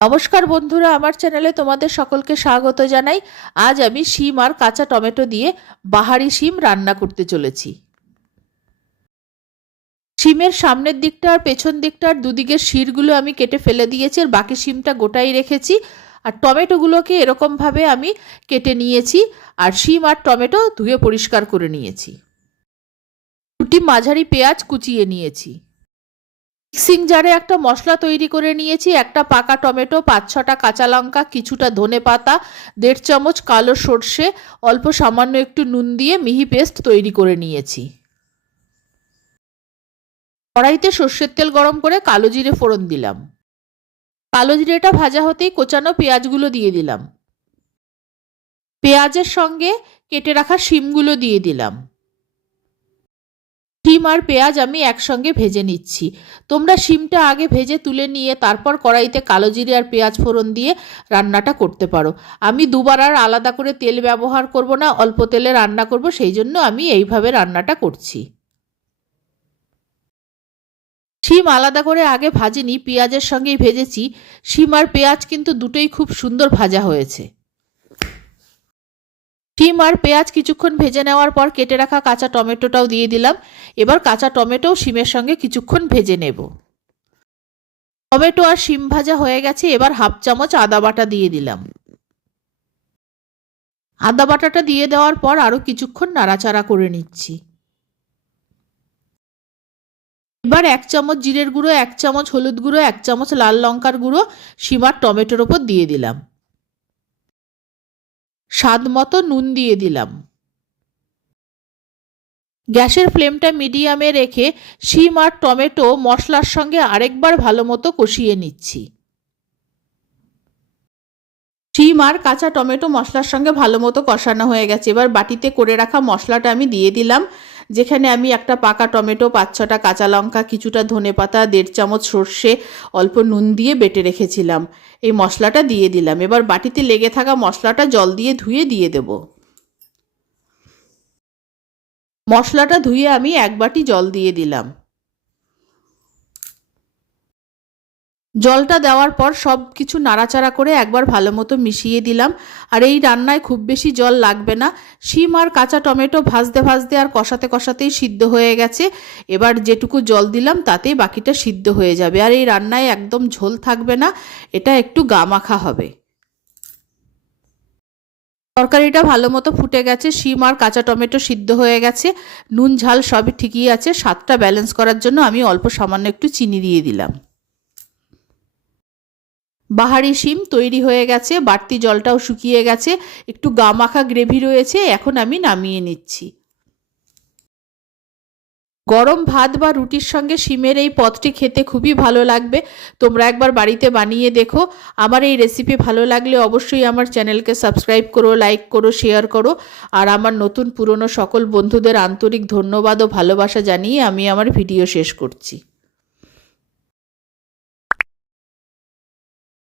নমস্কার বন্ধুরা, আমার চ্যানেলে তোমাদের সকলকে স্বাগত জানাই। আজ আমি শিম আর কাঁচা টমেটো দিয়ে বাহারি শিম রান্না করতে চলেছি। শিমের সামনের দিকটা আর পেছন দিকটার দুদিকের শিরগুলো আমি কেটে ফেলে দিয়েছি, আর বাকি শিমটা গোটাই রেখেছি। আর টমেটোগুলোকে এরকমভাবে আমি কেটে নিয়েছি, আর শিম আর টমেটো ধুয়ে পরিষ্কার করে নিয়েছি। দুটি মাঝারি পেঁয়াজ কুচিয়ে নিয়েছি। মিক্সিং জারে একটা মশলা তৈরি করে নিয়েছি। একটা পাকা টমেটো, 5-6টা কাঁচা লঙ্কা, কিছুটা ধনেপাতা, 1.5 চামচ কালো সর্ষে, অল্প সামান্য একটু নুন দিয়ে মিহি পেস্ট তৈরি করে নিয়েছি। কড়াইতে সর্ষের তেল গরম করে কালো জিরে ফোড়ন দিলাম। কালো জিরেটা ভাজা হতেই কোচানো পেঁয়াজগুলো দিয়ে দিলাম। পেঁয়াজের সঙ্গে কেটে রাখা শিমগুলো দিয়ে দিলাম। শিম আর পেঁয়াজ আমি একসঙ্গে ভেজে নিচ্ছি। তোমরা শিমটা আগে ভেজে তুলে নিয়ে তারপর কড়াইতে কালো জিরে আর পেঁয়াজ ফোড়ন দিয়ে রান্নাটা করতে পারো। আমি দুবার আর আলাদা করে তেল ব্যবহার করব না, অল্প তেলে রান্না করব, সেই জন্য আমি এইভাবে রান্নাটা করছি। শিম আলাদা করে আগে ভাজিনি, পেঁয়াজের সঙ্গেই ভেজেছি। শিম আর পেঁয়াজ কিন্তু দুটোই খুব সুন্দর ভাজা হয়েছে। শিম আর পেঁয়াজ কিছুক্ষণ ভেজে নেওয়ার পর কেটে রাখা কাঁচা টমেটোটাও দিয়ে দিলাম। এবার কাঁচা টমেটোও শিমের সঙ্গে কিছুক্ষণ ভেজে নেব। টমেটো আর শিম ভাজা হয়ে গেছে, এবার 1/2 চামচ আদা বাটা দিয়ে দিলাম। আদা বাটাটা দিয়ে দেওয়ার পর আরও কিছুক্ষণ নাড়াচাড়া করে নিচ্ছি। এবার 1 চামচ জিরের গুঁড়ো, 1 চামচ হলুদ গুঁড়ো, 1 চামচ লাল লঙ্কার গুঁড়ো শিম আর টমেটোর ওপর দিয়ে দিলাম। স্বাদ মতো নুন দিয়ে দিলাম। গ্যাসের ফ্লেমটা মিডিয়ামে রেখে শিম আর টমেটো মশলার সঙ্গে আরেকবার ভালো মতো কষিয়ে নিচ্ছি। শিম আর কাঁচা টমেটো মশলার সঙ্গে ভালো মতো কষানো হয়ে গেছে। এবার বাটিতে করে রাখা মশলাটা আমি দিয়ে দিলাম, যেখানে আমি একটা পাকা টমেটো, 5-6টা কাঁচা লঙ্কা, কিছুটা ধনেপাতা, 1.5 চামচ সর্ষে, অল্প নুন দিয়ে বেটে রেখেছিলাম। এই মশলাটা দিয়ে দিলাম। এবার বাটিতে লেগে থাকা মশলাটা জল দিয়ে ধুয়ে দিয়ে দেব। মশলাটা ধুয়ে আমি 1 বাটি জল দিয়ে দিলাম। জলটা দেওয়ার পর সব কিছু নাড়াচাড়া করে একবার ভালো মতো মিশিয়ে দিলাম। আর এই রান্নায় খুব বেশি জল লাগবে না। শিম আর কাঁচা টমেটো ভাজতে ভাজতে আর কষাতে কষাতেই সিদ্ধ হয়ে গেছে। এবার যেটুকু জল দিলাম তাতেই বাকিটা সিদ্ধ হয়ে যাবে। আর এই রান্নায় একদম ঝোল থাকবে না, এটা একটু গামাখা হবে। তরকারিটা ভালো মতো ফুটে গেছে, শিম আর কাঁচা টমেটো সিদ্ধ হয়ে গেছে, নুন ঝাল সবই ঠিকই আছে। স্বাদটা ব্যালেন্স করার জন্য আমি অল্প সামান্য একটু চিনি দিয়ে দিলাম। বাহারি শিম তৈরি হয়ে গেছে, বাড়তি জলটাও শুকিয়ে গেছে, একটু গামাখা গ্রেভি রয়েছে। এখন আমি নামিয়ে নিচ্ছি। গরম ভাত বা রুটির সঙ্গে শিমের এই পদটি খেতে খুবই ভালো লাগবে। তোমরা একবার বাড়িতে বানিয়ে দেখো। আমার এই রেসিপি ভালো লাগলে অবশ্যই আমার চ্যানেলকে সাবস্ক্রাইব করো, লাইক করো, শেয়ার করো। আর আমার নতুন পুরনো সকল বন্ধুদের আন্তরিক ধন্যবাদ ও ভালোবাসা জানিয়ে আমি আমার ভিডিও শেষ করছি।